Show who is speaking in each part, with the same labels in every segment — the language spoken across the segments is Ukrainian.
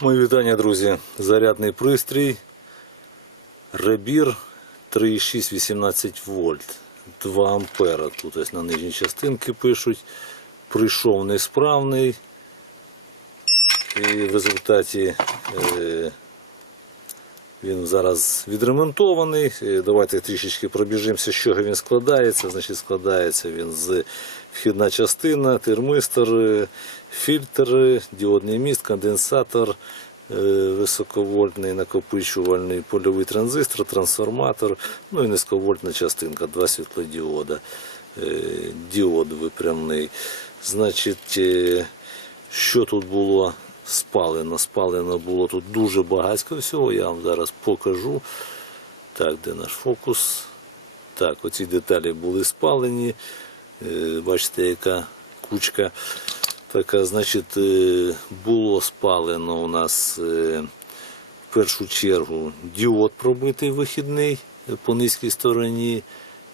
Speaker 1: Мої вітання, друзі. Зарядний пристрій. Ребір 3,6 18 вольт. 2 ампера. Тут ось на нижній частинці пишуть. Прийшов несправний. І в результаті е, він зараз відремонтований. Е, Давайте трішечки пробіжимося, з чого він складається. Значить, складається він з вхідна частина, термистор, е, фільтр, діодний міст, конденсатор, е, високовольтний накопичувальний польовий транзистор, трансформатор, ну і низьковольтна частинка, два світлодіода. Діод випрямний. Значить, що тут було спалено? Спалено було тут дуже багатько всього, я вам зараз покажу. Так, де наш фокус? Так, оці деталі були спалені. Е, Бачите, яка кучка така, значить, е, було спалено у нас е, в першу чергу діод пробитий вихідний по низькій стороні.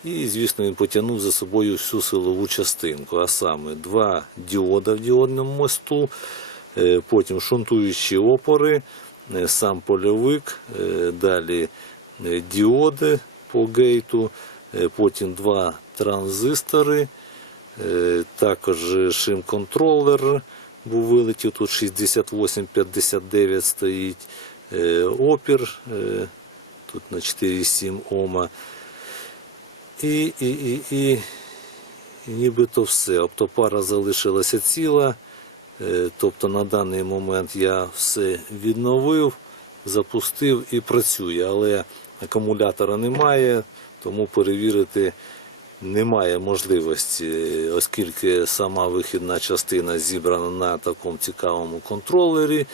Speaker 1: І, звісно, він потягнув за собою всю силову частинку, а саме два діода в діодному мосту, потім шунтуючі опори, е, сам польовик, е, далі е, діоди по гейту, е, потім два транзистори, е, також шим-контролер був вилетів, тут 6859 стоїть, е, опір, е, тут на 4,7 Ома. І, і, і, і, і нібито все. Оптопара залишилася ціла. Е, Тобто на даний момент я все відновив, запустив і працює, але акумулятора немає, тому перевірити немає можливості, оскільки сама вихідна частина зібрана на такому цікавому контролері.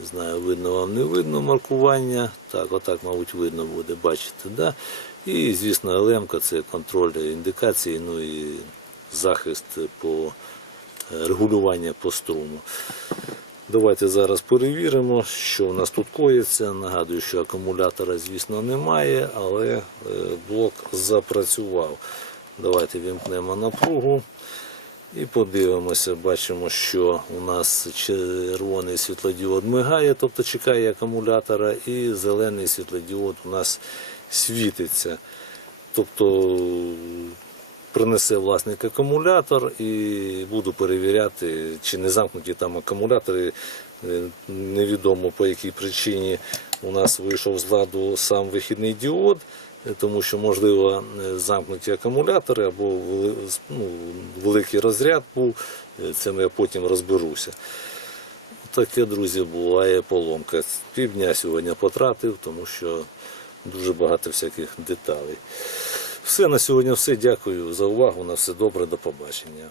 Speaker 1: Не знаю, видно вам не видно маркування. Так, отак, мабуть, видно буде, бачите, да? І, звісно, ЛМК це контроль індикації, ну і захист по регулювання по струму. Давайте зараз перевіримо, що у нас тут коїться. Нагадую, що акумулятора, звісно, немає, але е, блок запрацював. Давайте вімкнемо напругу. І подивимося, бачимо, що у нас червоний світлодіод мигає, тобто чекає акумулятора, і зелений світлодіод у нас світиться. Тобто принесе власник акумулятор і буду перевіряти, чи не замкнуті там акумулятори. Е, Невідомо по якій причині у нас вийшов з ладу сам вихідний діод, е, тому що, можливо, е, замкнуті акумулятори або ну, великий розряд був. Цим я потім розберуся. Таке, друзі, буває поломка. Півдня сьогодні потратив, тому що дуже багато всяких деталей. Все на сьогодні, все. Дякую за увагу. На все добре, до побачення.